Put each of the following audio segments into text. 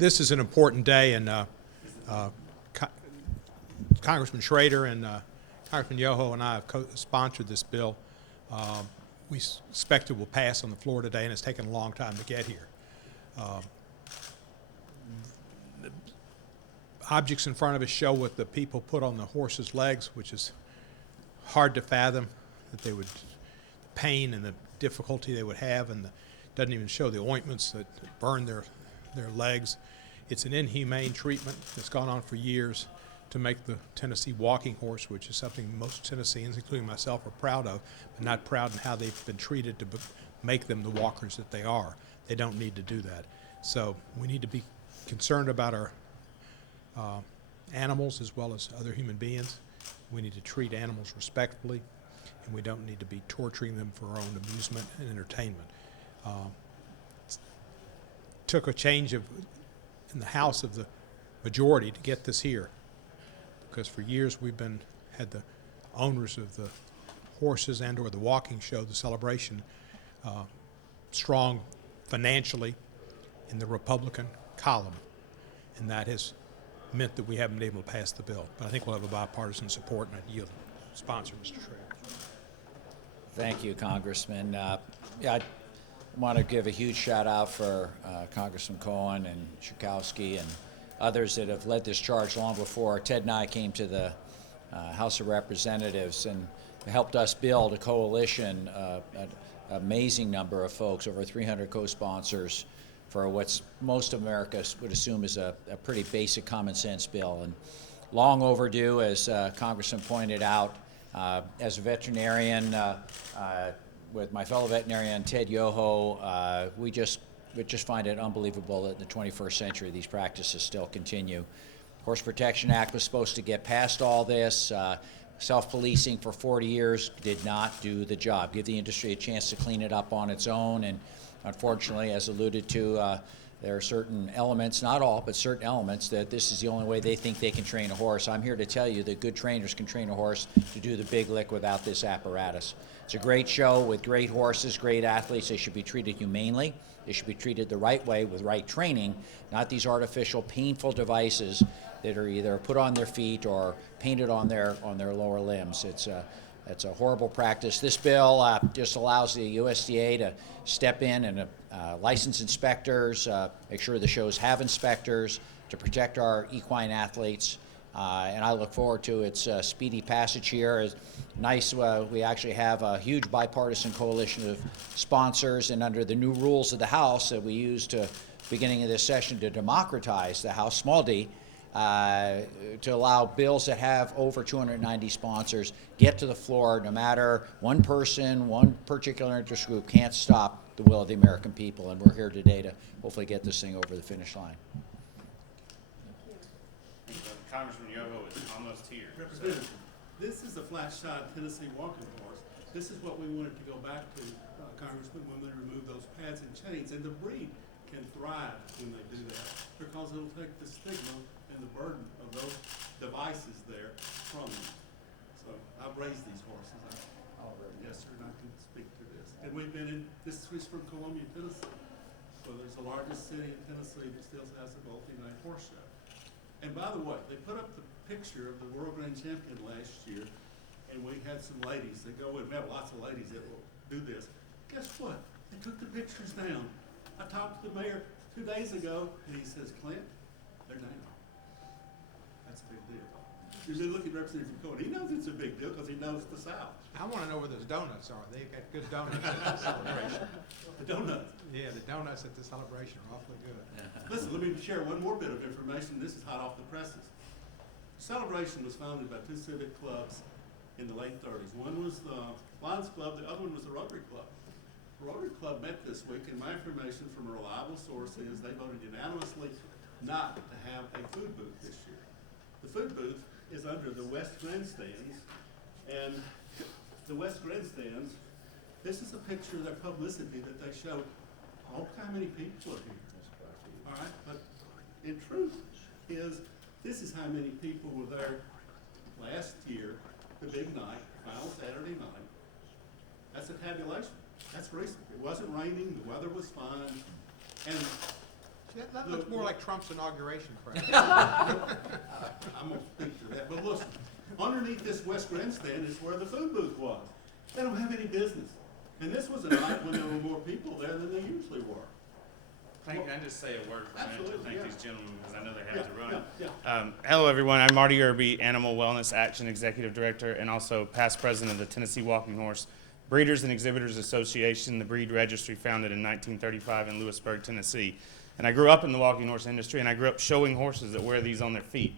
This is an important day, and Congressman Schrader and Congressman Yoho and I have co-sponsored this bill. We expect it will pass on the floor today, and it's taken a long time to get here. The objects in front of us show what the people put on the horse's legs, which is hard to fathom, that they would, the pain and the difficulty they would have, and doesn't even show the ointments that burn their legs. It's an inhumane treatment that's gone on for years to make the Tennessee walking horse, which is something most Tennesseans, including myself, are proud of, but not proud in how they've been treated to make them the walkers that they are. They don't need to do that. So we need to be concerned about our animals as well as other human beings. We need to treat animals respectfully, and we don't need to be torturing them for our own amusement and entertainment. Took a change in the House of the majority to get this here, because for years we've had the owners of the horses and or the walking show, the celebration, strong financially in the Republican column, and that has meant that we haven't been able to pass the bill. But I think we'll have a bipartisan support, and I yield the sponsor, Mr. Schrader. Thank you, Congressman. I want to give a huge shout out for Congressman Cohen and Schukowski and others that have led this charge long before Ted and I came to the House of Representatives and helped us build a coalition, an amazing number of folks, over 300 co-sponsors, for what's most of America would assume is a pretty basic common sense bill. And long overdue, as Congressman pointed out. As a veterinarian, with my fellow veterinarian Ted Yoho, we just find it unbelievable that in the 21st century these practices still continue. Horse Protection Act was supposed to get past all this. Self-policing for 40 years did not do the job. Give the industry a chance to clean it up on its own, and unfortunately, as alluded to, there are certain elements, not all, but certain elements, that this is the only way they think they can train a horse. I'm here to tell you that good trainers can train a horse to do the big lick without this apparatus. It's a great show with great horses, great athletes. They should be treated humanely. They should be treated the right way with right training, not these artificial, painful devices that are either put on their feet or painted on their lower limbs. It's a horrible practice. This bill just allows the USDA to step in and license inspectors, make sure the shows have inspectors to protect our equine athletes. And I look forward to its speedy passage here. It's nice, we actually have a huge bipartisan coalition of sponsors, and under the new rules of the House that we used to beginning of this session to democratize the House, small d, to allow bills that have over 290 sponsors get to the floor. No matter one person, one particular interest group can't stop the will of the American people, and we're here today to hopefully get this thing over the finish line. Congressman Yoho is almost here. Representative, this is a flat shot Tennessee walking horse. This is what we wanted to go back to, Congressman, when they remove those pads and chains, and the breed can thrive when they do that, because it'll take the stigma and the burden of those devices there from them. So I've raised these horses. Yes, sir, and I can speak to this. And we've been in, this is from Columbia, Tennessee. So there's the largest city in Tennessee that still has a multi-night horse show. And by the way, they put up the picture of the World Grand Champion last year, and we had some ladies that go in. We have lots of ladies that will do this. Guess what? They took the pictures down. I talked to the mayor 2 days ago, and he says, Clint, they're down. That's a big deal. You're looking at Representative Cohen. He knows it's a big deal because he knows the South. I want to know where those donuts are. They've got good donuts at the celebration. The donuts. Yeah, the donuts at the celebration are awfully good. Listen, let me share one more bit of information. This is hot off the presses. Celebration was founded by 2 civic clubs in the late 30s. One was the Lions Club, the other one was the Rotary Club. The Rotary Club met this week, and my information from a reliable source is they voted unanimously not to have a food booth this year. The food booth is under the West Grandstands, and the West Grandstands, this is a picture of their publicity that they show all how many people are here. All right, but in truth is, this is how many people were there last year, the big night, final Saturday night. That's a tabulation. That's recent. It wasn't raining, the weather was fine, and That looks more like Trump's inauguration parade. I'm gonna speak to that, but listen, underneath this west grandstand is where the food booth was. They don't have any business. And this was a night when there were more people there than they usually were. Can I just say a word for a minute to Absolutely, thank yeah. these gentlemen, because I know they Yeah, have to run. yeah. Hello, everyone. I'm Marty Irby, Animal Wellness Action Executive Director, and also past president of the Tennessee Walking Horse Breeders and Exhibitors Association, the breed registry founded in 1935 in Lewisburg, Tennessee. And I grew up in the walking horse industry, and I grew up showing horses that wear these on their feet.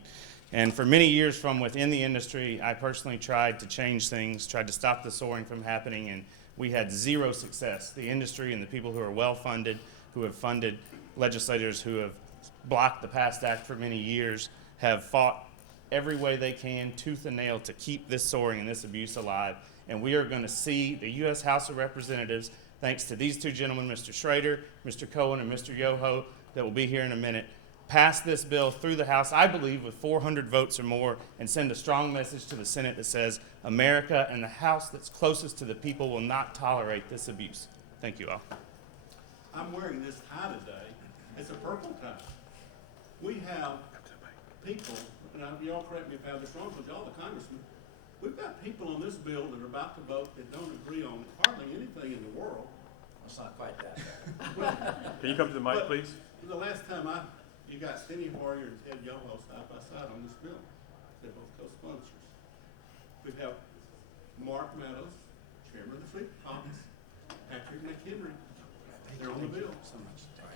And for many years from within the industry, I personally tried to change things, tried to stop the soaring from happening, and we had zero success. The industry and the people who are well-funded, who have funded legislators who have blocked the PAST Act for many years, have fought every way they can, tooth and nail, to keep this soaring and this abuse alive. And we are going to see the U.S. House of Representatives, thanks to these two gentlemen, Mr. Schrader, Mr. Cohen, and Mr. Yoho, that will be here in a minute, pass this bill through the House, I believe, with 400 votes or more, and send a strong message to the Senate that says America and the House that's closest to the people will not tolerate this abuse. Thank you all. I'm wearing this tie today. It's a purple tie. We have people, and y'all correct me if I have this wrong, but y'all the congressmen, we've got people on this bill that are about to vote that don't agree on hardly anything in the world. It's not quite that. Can you come to the mic, But please? The last time you got Skinny Warrior and Ted Yoho side by side on this bill. They're both co-sponsors. We have Mark Meadows, Chairman of the Freedom Caucus, Patrick McHenry. They're on the bill.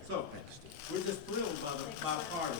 So we're just thrilled by the bipartisan.